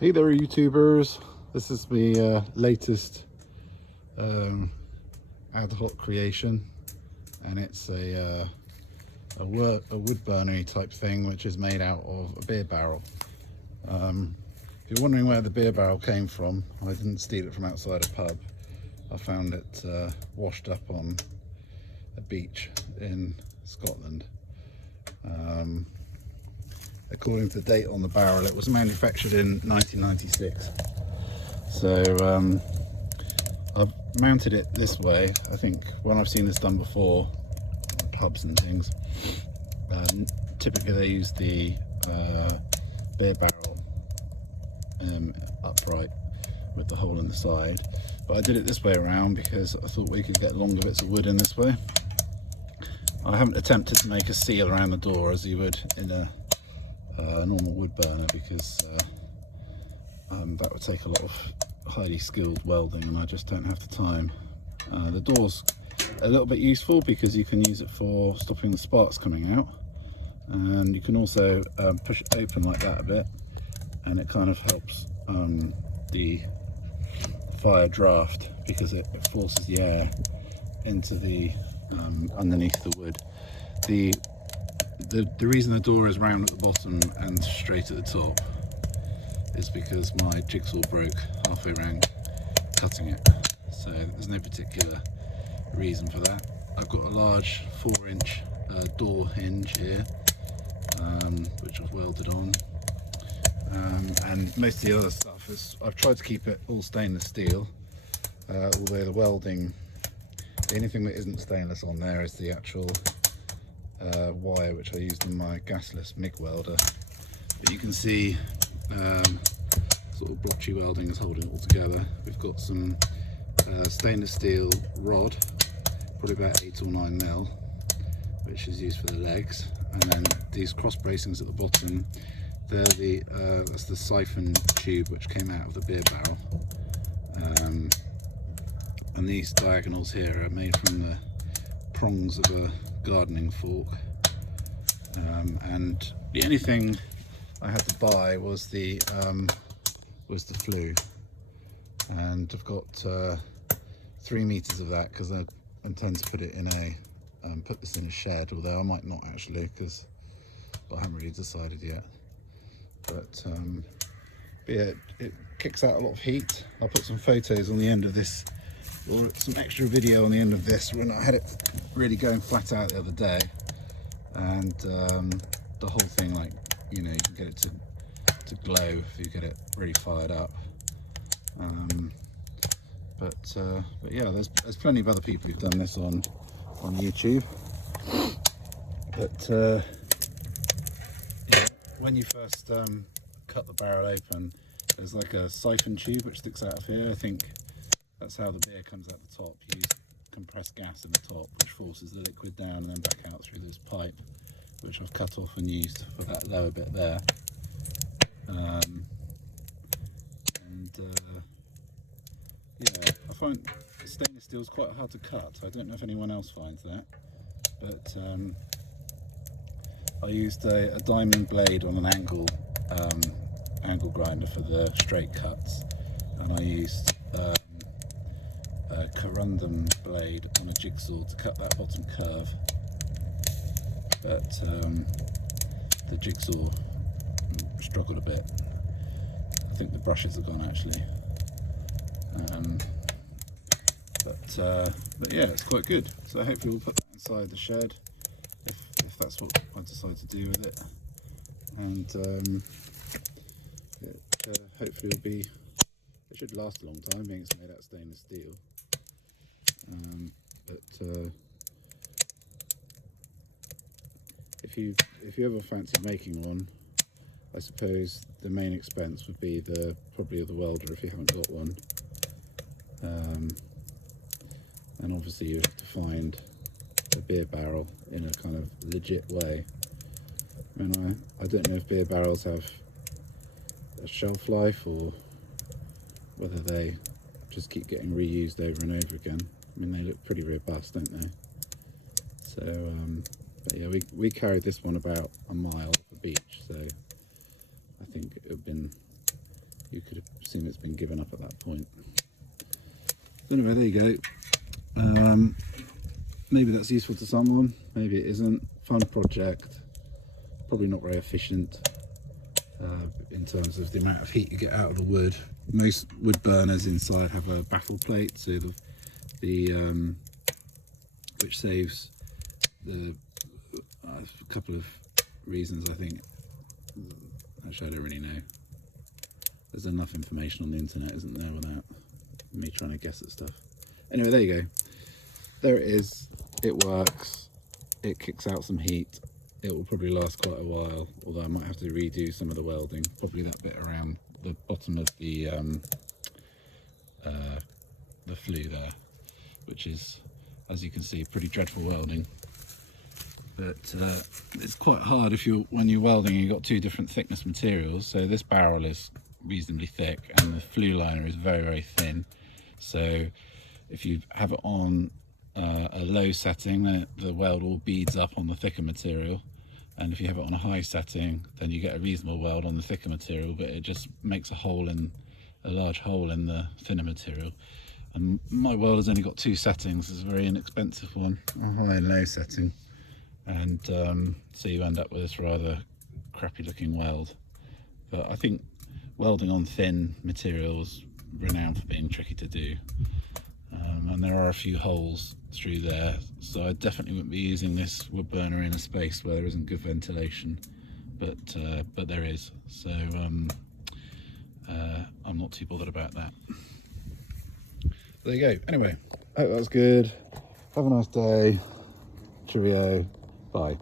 Hey there, YouTubers. This is the latest ad hoc creation, and it's a wood burnery type thing, which is made out of a beer barrel. If you're wondering where the beer barrel came from, I didn't steal it from outside a pub. I found it washed up on a beach in Scotland. According to the date on the barrel, it was manufactured in 1996. So I've mounted it this way. I think when I've seen this done before, pubs and things, typically they use the beer barrel upright with the hole in the side. But I did it this way around because I thought we could get longer bits of wood in this way. I haven't attempted to make a seal around the door as you would in a normal wood burner, because that would take a lot of highly skilled welding, and I just don't have the time. The door's a little bit useful because you can use it for stopping the sparks coming out, and you can also push it open like that a bit, and it kind of helps the fire draft, because it forces the air into the underneath the wood. The reason the door is round at the bottom and straight at the top is because my jigsaw broke halfway around cutting it, so there's no particular reason for that. I've got a large 4-inch door hinge here, which I've welded on, and most of the other stuff is, I've tried to keep it all stainless steel, although the welding, the only thing that isn't stainless on there is the actual wire, which I used in my gasless MIG welder. But you can see sort of blotchy welding is holding it all together. We've got some stainless steel rod, probably about 8 or 9 mil, which is used for the legs, and then these cross bracings at the bottom, they're that's the siphon tube which came out of the beer barrel, and these diagonals here are made from the prongs of a gardening fork, and the only thing I had to buy was the flue, and I've got 3 meters of that because I intend to put it in put this in a shed, although I might not actually, but I haven't really decided yet. But yeah, it kicks out a lot of heat. I'll put some photos on the end of this, or some extra video on the end of this, when I had it really going flat out the other day, and the whole thing, like, you know, you can get it to glow if you get it really fired up. But yeah, there's plenty of other people who've done this on YouTube. But yeah, when you first cut the barrel open, there's like a siphon tube which sticks out of here. I think that's how the beer comes out the top. You use compressed gas in the top, which forces the liquid down and then back out through this pipe, which I've cut off and used for that lower bit there. Yeah, I find stainless steel is quite hard to cut. I don't know if anyone else finds that, but I used a diamond blade on an angle grinder for the straight cuts, and I used a corundum blade on a jigsaw to cut that bottom curve, but the jigsaw struggled a bit. I think the brushes are gone actually, but yeah, it's quite good. So hopefully we'll put that inside the shed if that's what I decide to do with it, and hopefully it should last a long time, being it's made out of stainless steel. But if you ever fancy making one, I suppose the main expense would be probably the welder if you haven't got one, and obviously you have to find a beer barrel in a kind of legit way. I mean, I don't know if beer barrels have a shelf life or whether they just keep getting reused over and over again. I mean, they look pretty robust, don't they? So but yeah, we carried this one about a mile off the beach, so I think it would have been, you could assume it's been given up at that point. So anyway, there you go. Maybe that's useful to someone, maybe it isn't. Fun project, probably not very efficient in terms of the amount of heat you get out of the wood. Most wood burners inside have a baffle plate, so which saves the a couple of reasons, I think. Actually, I don't really know. There's enough information on the internet, isn't there, without me trying to guess at stuff. Anyway, there you go. There it is. It works. It kicks out some heat. It will probably last quite a while, although I might have to redo some of the welding. Probably that bit around the bottom of the flue there, which is, as you can see, pretty dreadful welding. But it's quite hard when you're welding. You've got two different thickness materials. So this barrel is reasonably thick, and the flue liner is very, very thin. So if you have it on a low setting, then the weld all beads up on the thicker material, and if you have it on a high setting, then you get a reasonable weld on the thicker material, but it just makes a large hole in the thinner material. And my welder's only got two settings. It's a very inexpensive one, a high and low setting, and so you end up with this rather crappy looking weld. But I think welding on thin materials renowned for being tricky to do. And there are a few holes through there, so I definitely wouldn't be using this wood burner in a space where there isn't good ventilation, but there is, so I'm not too bothered about that. There you go. Anyway, I hope that was good. Have a nice day. Cheerio. Bye.